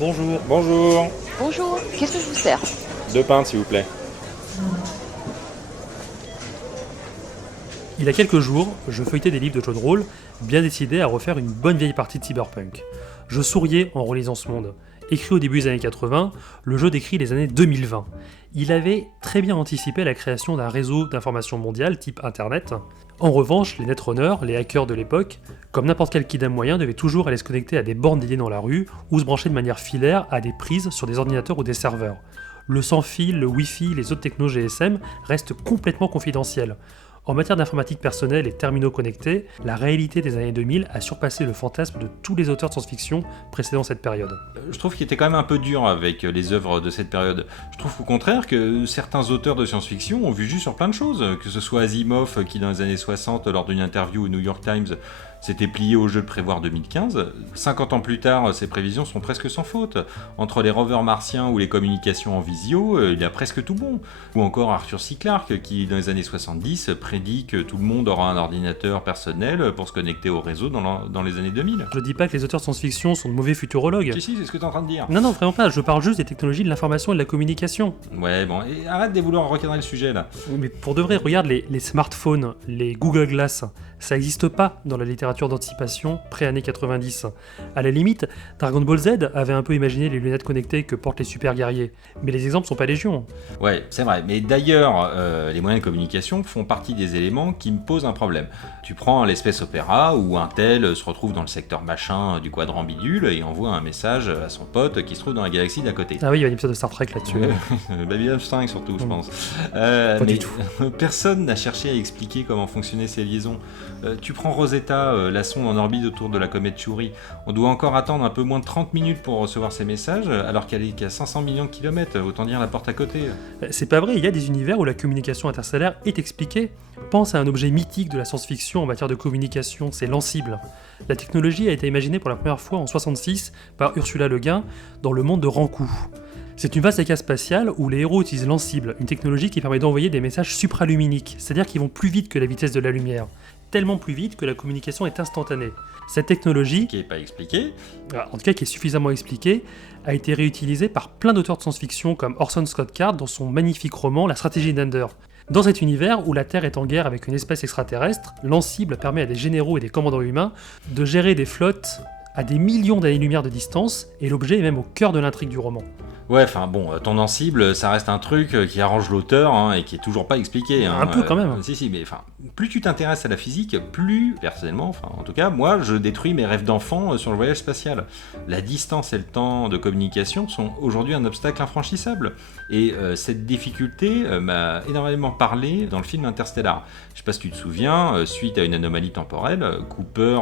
Bonjour. Bonjour, Bonjour, qu'est-ce que je vous sers? 2 pintes s'il vous plaît. Il y a quelques jours, je feuilletais des livres de jeux de rôle, bien décidé à refaire une bonne vieille partie de Cyberpunk. Je souriais en relisant ce monde. Écrit au début des années 80, le jeu décrit les années 2020. Il avait très bien anticipé la création d'un réseau d'information mondiale type Internet. En revanche, les netrunners, les hackers de l'époque, comme n'importe quel kidam moyen, devaient toujours aller se connecter à des bornes dédiées dans la rue ou se brancher de manière filaire à des prises sur des ordinateurs ou des serveurs. Le sans-fil, le Wi-Fi, les autres technos GSM restent complètement confidentiels. En matière d'informatique personnelle et terminaux connectés, la réalité des années 2000 a surpassé le fantasme de tous les auteurs de science-fiction précédant cette période. Je trouve qu'il était quand même un peu dur avec les œuvres de cette période. Je trouve au contraire que certains auteurs de science-fiction ont vu juste sur plein de choses, que ce soit Asimov qui dans les années 60, lors d'une interview au New York Times, s'était plié au jeu de prévoir 2015. 50 ans plus tard, ses prévisions sont presque sans faute. Entre les rovers martiens ou les communications en visio, il a presque tout bon. Ou encore Arthur C. Clarke qui, dans les années 70, prédit que tout le monde aura un ordinateur personnel pour se connecter au réseau dans les années 2000. Je dis pas que les auteurs de science-fiction sont de mauvais futurologues. Si, c'est ce que tu es en train de dire. Non, vraiment pas, je parle juste des technologies de l'information et de la communication. Ouais, bon, et arrête de vouloir recadrer le sujet là. Mais pour de vrai, regarde les smartphones, les Google Glass, ça n'existe pas dans la littérature d'anticipation pré-années 90. À la limite, Dragon Ball Z avait un peu imaginé les lunettes connectées que portent les super guerriers. Mais les exemples sont pas légion. Ouais, c'est vrai. Mais d'ailleurs, les moyens de communication font partie des éléments qui me posent un problème. Tu prends l'espèce opéra où un tel se retrouve dans le secteur machin du quadrant bidule et envoie un message à son pote qui se trouve dans la galaxie d'à côté. Ah oui, il y a un épisode de Star Trek là-dessus. Babylon 5 surtout, je pense. Pas du tout. Personne n'a cherché à expliquer comment fonctionnaient ces liaisons. Tu prends Rosetta, la sonde en orbite autour de la comète Chury. On doit encore attendre un peu moins de 30 minutes pour recevoir ces messages, alors qu'elle est qu'à 500 millions de kilomètres, autant dire la porte à côté. C'est pas vrai, il y a des univers où la communication interstellaire est expliquée. Pense à un objet mythique de la science-fiction en matière de communication, c'est l'Ansible. La technologie a été imaginée pour la première fois en 1966 par Ursula Le Guin dans le monde de Rankou. C'est une vaste écart spatiale où les héros utilisent l'Ansible, une technologie qui permet d'envoyer des messages supraluminiques, c'est-à-dire qu'ils vont plus vite que la vitesse de la lumière, tellement plus vite que la communication est instantanée. Cette technologie, Qui n'est pas expliqué. en tout cas qui est suffisamment expliquée, a été réutilisée par plein d'auteurs de science-fiction comme Orson Scott Card dans son magnifique roman La stratégie d'Ender. Dans cet univers où la Terre est en guerre avec une espèce extraterrestre, l'Ansible permet à des généraux et des commandants humains de gérer des flottes à des millions d'années-lumière de distance, et l'objet est même au cœur de l'intrigue du roman. Ouais, enfin bon, ton Ansible, ça reste un truc qui arrange l'auteur et qui est toujours pas expliqué. Un peu quand même. Si, mais enfin, plus tu t'intéresses à la physique, plus, personnellement, enfin en tout cas, moi, je détruis mes rêves d'enfant sur le voyage spatial. La distance et le temps de communication sont aujourd'hui un obstacle infranchissable. Et cette difficulté m'a énormément parlé dans le film Interstellar. Je sais pas si tu te souviens, suite à une anomalie temporelle, Cooper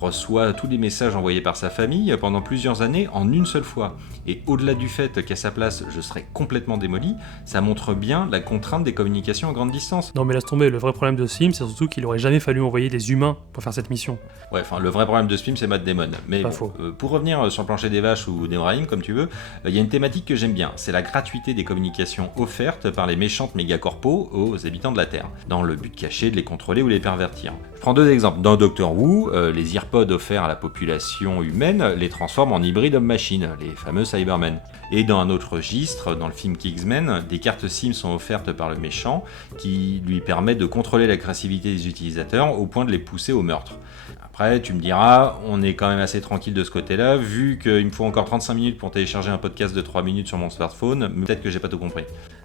reçoit tous les messages envoyés par sa famille pendant plusieurs années en une seule fois. Et au-delà du fait qu'à sa place, je serais complètement démoli, ça montre bien la contrainte des communications à grande distance. Non mais laisse tomber, le vrai problème de ce film, c'est surtout qu'il aurait jamais fallu envoyer des humains pour faire cette mission. Ouais, enfin, le vrai problème de ce film, c'est Matt Damon. Mais Pas bon, faux. Pour revenir sur le plancher des vaches ou Neoraim, comme tu veux, il y a une thématique que j'aime bien, c'est la gratuité des communications offertes par les méchantes mégacorpos aux habitants de la Terre, dans le but caché de les contrôler ou les pervertir. Je prends 2 exemples. Dans Doctor Who, les earpods offerts à la population humaine les transforment en hybrides homme-machine, les fameux Cybermen. Et dans un autre registre, dans le film Kingsman, des cartes SIM sont offertes par le méchant qui lui permettent de contrôler l'agressivité des utilisateurs au point de les pousser au meurtre. Après, tu me diras, on est quand même assez tranquille de ce côté-là, vu qu'il me faut encore 35 minutes pour télécharger un podcast de 3 minutes sur mon smartphone, mais peut-être que j'ai pas tout compris.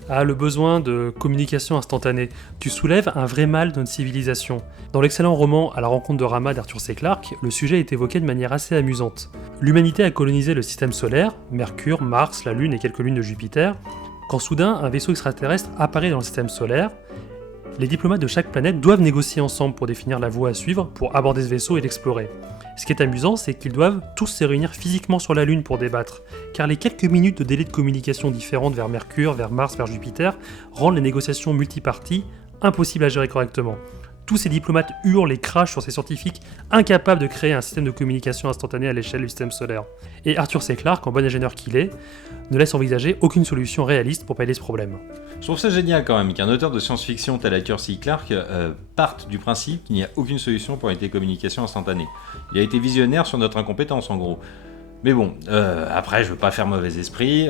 Ah, le besoin de communication instantanée. Tu soulèves un vrai mal de notre civilisation. Dans l'excellent roman À la rencontre de Rama d'Arthur C. Clarke, le sujet est évoqué de manière assez amusante. L'humanité a colonisé le système solaire, Mercure, Mars, la Lune et quelques lunes de Jupiter, quand soudain un vaisseau extraterrestre apparaît dans le système solaire. Les diplomates de chaque planète doivent négocier ensemble pour définir la voie à suivre pour aborder ce vaisseau et l'explorer. Ce qui est amusant, c'est qu'ils doivent tous se réunir physiquement sur la Lune pour débattre, car les quelques minutes de délai de communication différentes vers Mercure, vers Mars, vers Jupiter rendent les négociations multiparties impossibles à gérer correctement. Tous ces diplomates hurlent et crachent sur ces scientifiques incapables de créer un système de communication instantané à l'échelle du système solaire. Et Arthur C. Clarke, en bon ingénieur qu'il est, ne laisse envisager aucune solution réaliste pour pallier ce problème. Je trouve ça génial quand même qu'un auteur de science-fiction tel Arthur C. Clarke parte du principe qu'il n'y a aucune solution pour une télécommunication instantanée. Il a été visionnaire sur notre incompétence en gros. Mais bon, après, je veux pas faire mauvais esprit.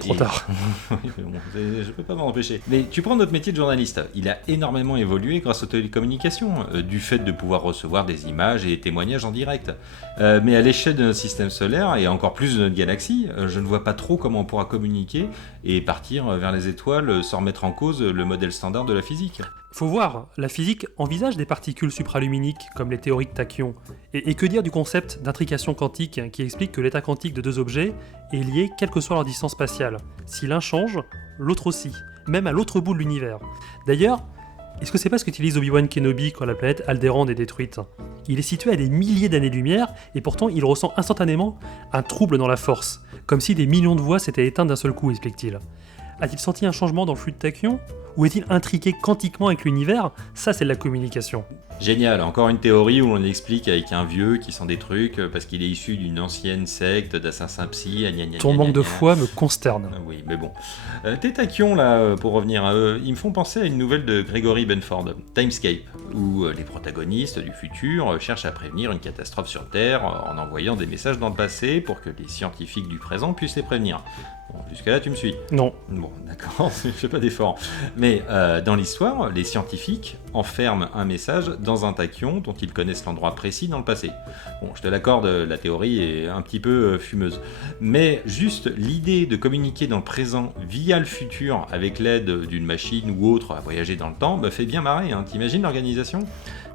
Trop tard. Oui, mais bon, je peux pas m'en empêcher. Mais tu prends notre métier de journaliste, il a énormément évolué grâce aux télécommunications, du fait de pouvoir recevoir des images et des témoignages en direct. Mais à l'échelle de notre système solaire, et encore plus de notre galaxie, je ne vois pas trop comment on pourra communiquer et partir vers les étoiles sans remettre en cause le modèle standard de la physique. Faut voir, la physique envisage des particules supraluminiques comme les théories de tachyons. Et que dire du concept d'intrication quantique qui explique que l'état quantique de deux objets est lié quelle que soit leur distance spatiale. Si l'un change, l'autre aussi, même à l'autre bout de l'univers. D'ailleurs, est-ce que c'est pas ce qu'utilise Obi-Wan Kenobi quand la planète Alderaan est détruite? Il est situé à des milliers d'années-lumière et pourtant il ressent instantanément un trouble dans la force, comme si des millions de voix s'étaient éteintes d'un seul coup, explique-t-il. A-t-il senti un changement dans le flux de tachyon? Ou est-il intriqué quantiquement avec l'univers? Ça, c'est de la communication. Génial, encore une théorie où on explique avec un vieux qui sent des trucs parce qu'il est issu d'une ancienne secte d'assassins psy. Ton manque de foi me consterne. Oui, mais bon. Tes tachyons, là, pour revenir à eux, ils me font penser à une nouvelle de Gregory Benford, Timescape, où les protagonistes du futur cherchent à prévenir une catastrophe sur Terre en envoyant des messages dans le passé pour que les scientifiques du présent puissent les prévenir. Bon, jusqu'à là, tu me suis? Non. Bon, d'accord, je fais pas d'effort. Mais dans l'histoire, les scientifiques enferment un message dans un tachyon dont ils connaissent l'endroit précis dans le passé. Bon, je te l'accorde, la théorie est un petit peu fumeuse. Mais juste l'idée de communiquer dans le présent via le futur avec l'aide d'une machine ou autre à voyager dans le temps me fait bien marrer, hein. T'imagines l'organisation?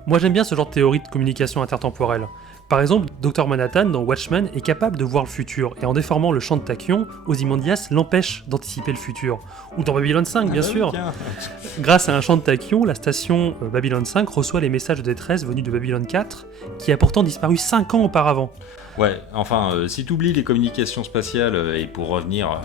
Moi j'aime bien ce genre de théorie de communication intertemporelle. Par exemple, Dr Manhattan dans Watchmen est capable de voir le futur, et en déformant le champ de tachyon, Ozymandias l'empêche d'anticiper le futur. Ou dans Babylone 5, bien sûr. Tiens. Grâce à un champ de tachyon, la station Babylone 5 reçoit les messages de détresse venus de Babylone 4, qui a pourtant disparu 5 ans auparavant. Ouais, enfin, si t'oublies les communications spatiales et pour revenir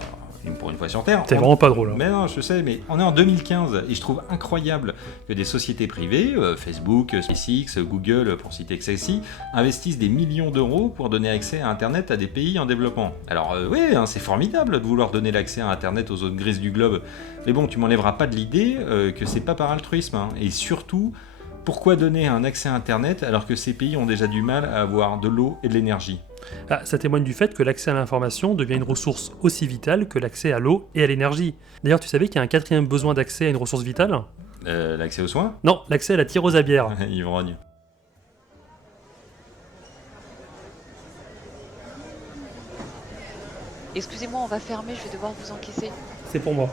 pour une fois sur Terre... T'es vraiment pas drôle. Hein. Mais non, je sais, mais on est en 2015 et je trouve incroyable que des sociétés privées, Facebook, SpaceX, Google, pour citer que celle-ci, investissent des millions d'euros pour donner accès à Internet à des pays en développement. Alors oui, hein, c'est formidable de vouloir donner l'accès à Internet aux zones grises du globe, mais bon, tu m'enlèveras pas de l'idée que c'est pas par altruisme, hein, et surtout... Pourquoi donner un accès à Internet alors que ces pays ont déjà du mal à avoir de l'eau et de l'énergie? Ça témoigne du fait que l'accès à l'information devient une ressource aussi vitale que l'accès à l'eau et à l'énergie. D'ailleurs, tu savais qu'il y a un quatrième besoin d'accès à une ressource vitale? L'accès aux soins? Non, l'accès à la tireuse à bière. Ivrogne. Excusez-moi, on va fermer, je vais devoir vous encaisser. C'est pour moi.